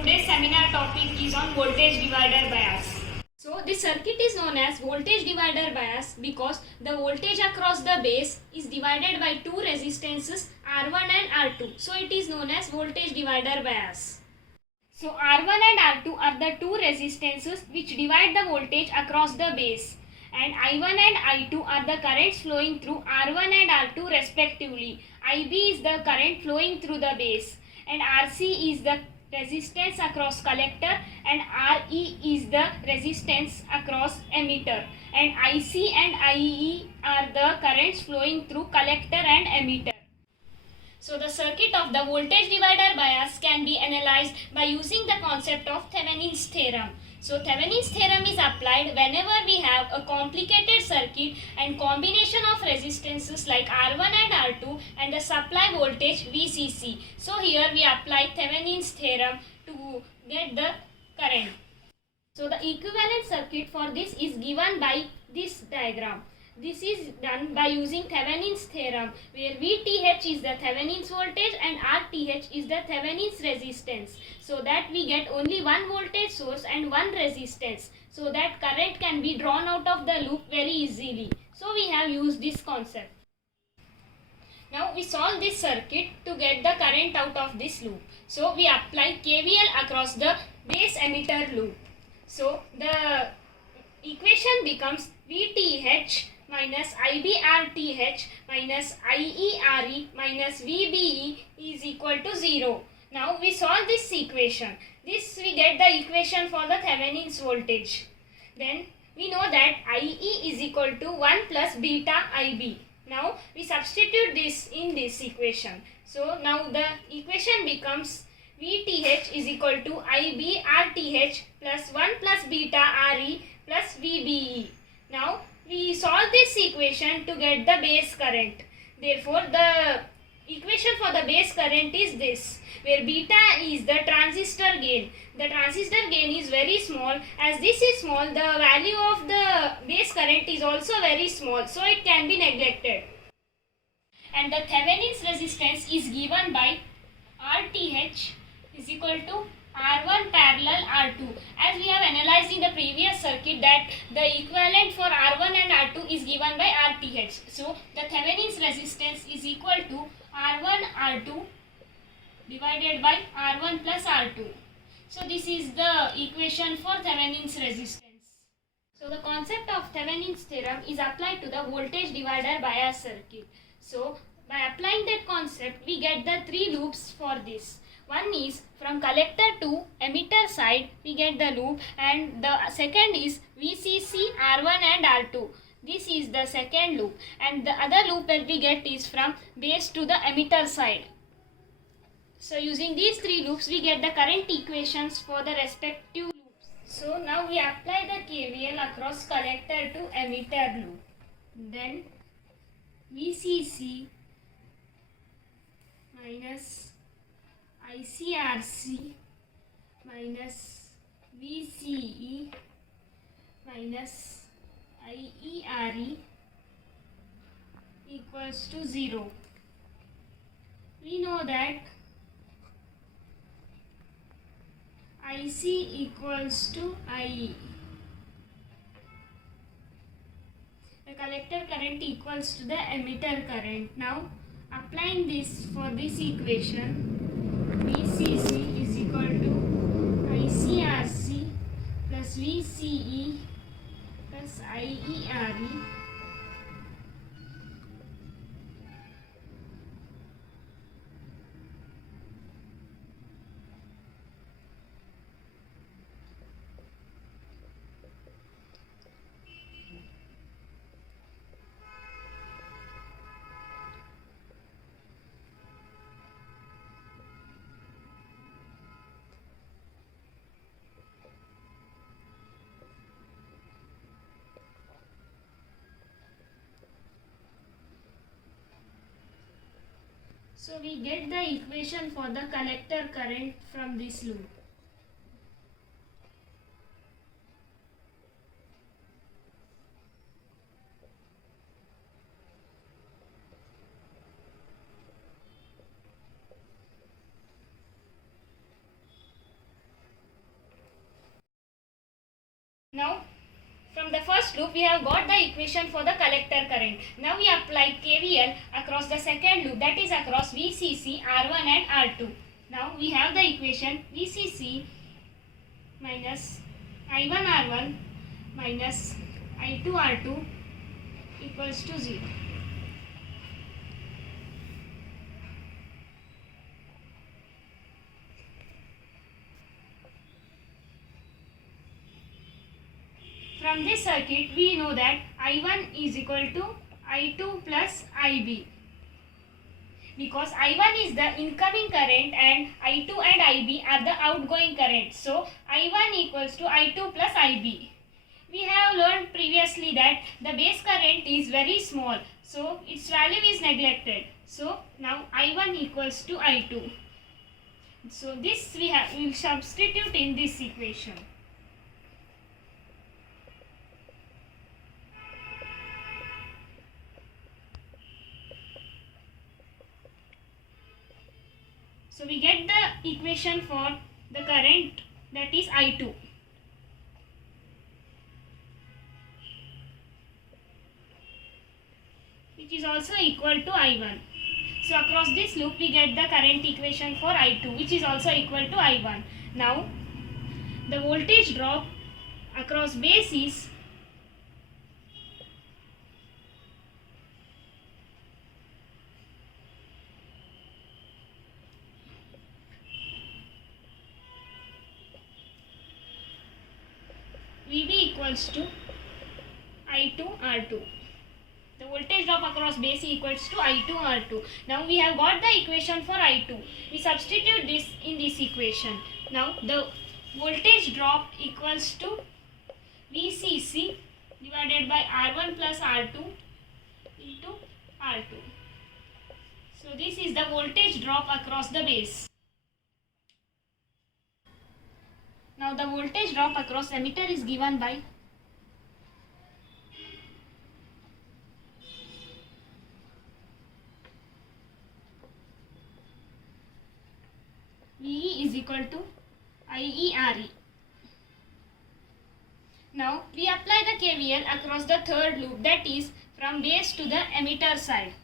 today's seminar topic is on voltage divider bias. So this circuit is known as voltage divider bias because the voltage across the base is divided by two resistances R1 and R2. So it is known as voltage divider bias. So R1 and R2 are the two resistances which divide the voltage across the base, and I1 and I2 are the currents flowing through R1 and R2 respectively. IB is the current flowing through the base, and RC is the resistance across collector, and RE is the resistance across emitter, and IC and IE are the currents flowing through collector and emitter. So the circuit of the voltage divider bias can be analyzed by using the concept of Thevenin's theorem. So Thevenin's theorem is applied whenever we have a complicated circuit and combination of resistances like R1 and R2 and the supply voltage VCC. So here we apply Thevenin's theorem to get the current. So the equivalent circuit for this is given by this diagram. This is done by using Thevenin's theorem, where VTH is the Thevenin's voltage and RTH is the Thevenin's resistance, so that we get only one voltage source and one resistance, so that current can be drawn out of the loop very easily. So we have used this concept. Now we solve this circuit to get the current out of this loop. So we apply KVL across the base emitter loop. So the equation becomes VTH minus IBRTH minus IERE minus VBE is equal to 0. Now we solve this equation. This we get the equation for the Thevenin's voltage. Then we know that IE is equal to 1 plus beta IB. Now we substitute this in this equation. So now the equation becomes VTH is equal to IBRTH plus 1 plus beta RE plus VBE. Now we solve this equation to get the base current. Therefore, the equation for the base current is this, where beta is the transistor gain. The transistor gain is very small. As this is small, the value of the base current is also very small, so it can be neglected. And the Thevenin's resistance is given by RTH is equal to R1 parallel R2. As we have analyzed in the previous circuit that the equivalent for R1 and R2 is given by RTH. So the Thevenin's resistance is equal to R1 R2 divided by R1 plus R2. So this is the equation for Thevenin's resistance. So the concept of Thevenin's theorem is applied to the voltage divider bias circuit. So by applying that concept, we get the three loops for this. One is from collector to emitter side we get the loop, and the second is VCC R1 and R2. This is the second loop, and the other loop that we get is from base to the emitter side. So using these three loops we get the current equations for the respective loops. So now we apply the KVL across collector to emitter loop. Then VCC minus ICRC minus VCE minus IERE equals to 0. We know that IC equals to IE. The collector current equals to the emitter current. Now applying this for this equation, VCC is equal to ICRC plus VCE plus IERE So we get the equation for the collector current from this loop. Now from the first loop we have got the equation for the collector current. Now we apply KVL across the second loop, that is across VCC, R1 and R2. Now we have the equation VCC minus I1 R1 minus I2 R2 equals to 0. From this circuit we know that I1 is equal to I2 plus IB, because I1 is the incoming current and I2 and IB are the outgoing current. So I1 equals to I2 plus IB. We have learned previously that the base current is very small, so its value is neglected. So now I1 equals to I2. So this we will substitute in this equation. So we get the equation for the current, that is I2. Which is also equal to I1. So across this loop we get the current equation for I2, which is also equal to I1. Now the voltage drop across base is VB equals to I2 R2. The voltage drop across base equals to I2 R2. Now we have got the equation for I2. We substitute this in this equation. Now the voltage drop equals to VCC divided by R1 plus R2 into R2. So this is the voltage drop across the base. Now the voltage drop across emitter is given by VE is equal to IERE. Now we apply the KVL across the third loop, that is from base to the emitter side.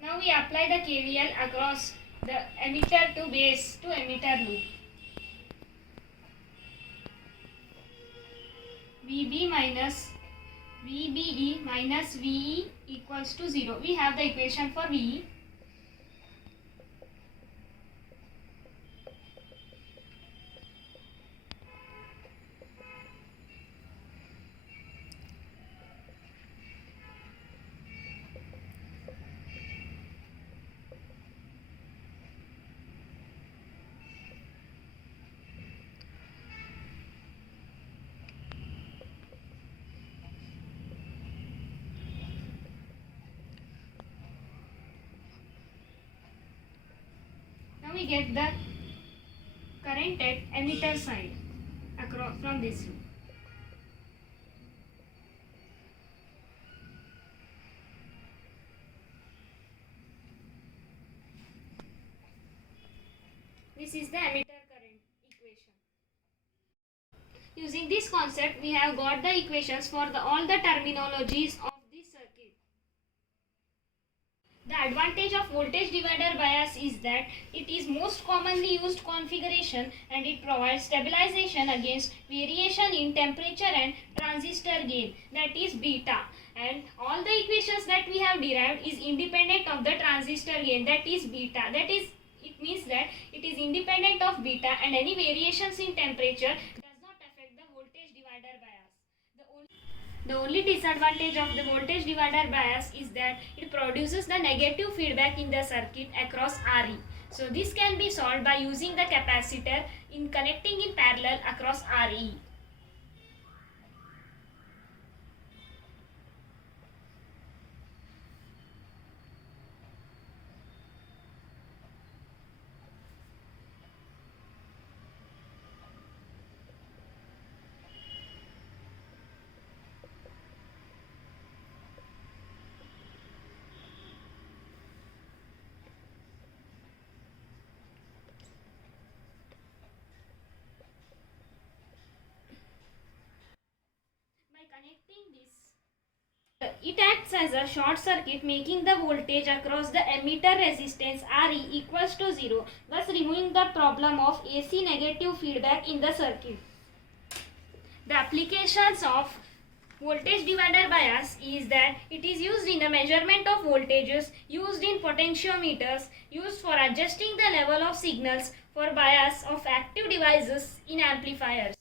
Now we apply the KVL across the emitter to base to emitter loop. VB minus VBE minus VE equals to 0. We have the equation for VE. Now we get the current at emitter side across from this loop. This is the emitter current equation. Using this concept, we have got the equations for all the terminologies of this circuit. The advantage of voltage divider bias is that it is most commonly used configuration and it provides stabilization against variation in temperature and transistor gain, that is beta. And all the equations that we have derived is independent of the transistor gain, that is beta. That is, it means that it is independent of beta and any variations in temperature does not affect the voltage divider bias. The only disadvantage of the voltage divider bias is that it produces the negative feedback in the circuit across RE. So this can be solved by using the capacitor in connecting in parallel across RE. connecting this, it acts as a short circuit, making the voltage across the emitter resistance Re equals to 0, thus removing the problem of AC negative feedback in the circuit. The applications of voltage divider bias is that it is used in the measurement of voltages, used in potentiometers, used for adjusting the level of signals, for bias of active devices in amplifiers.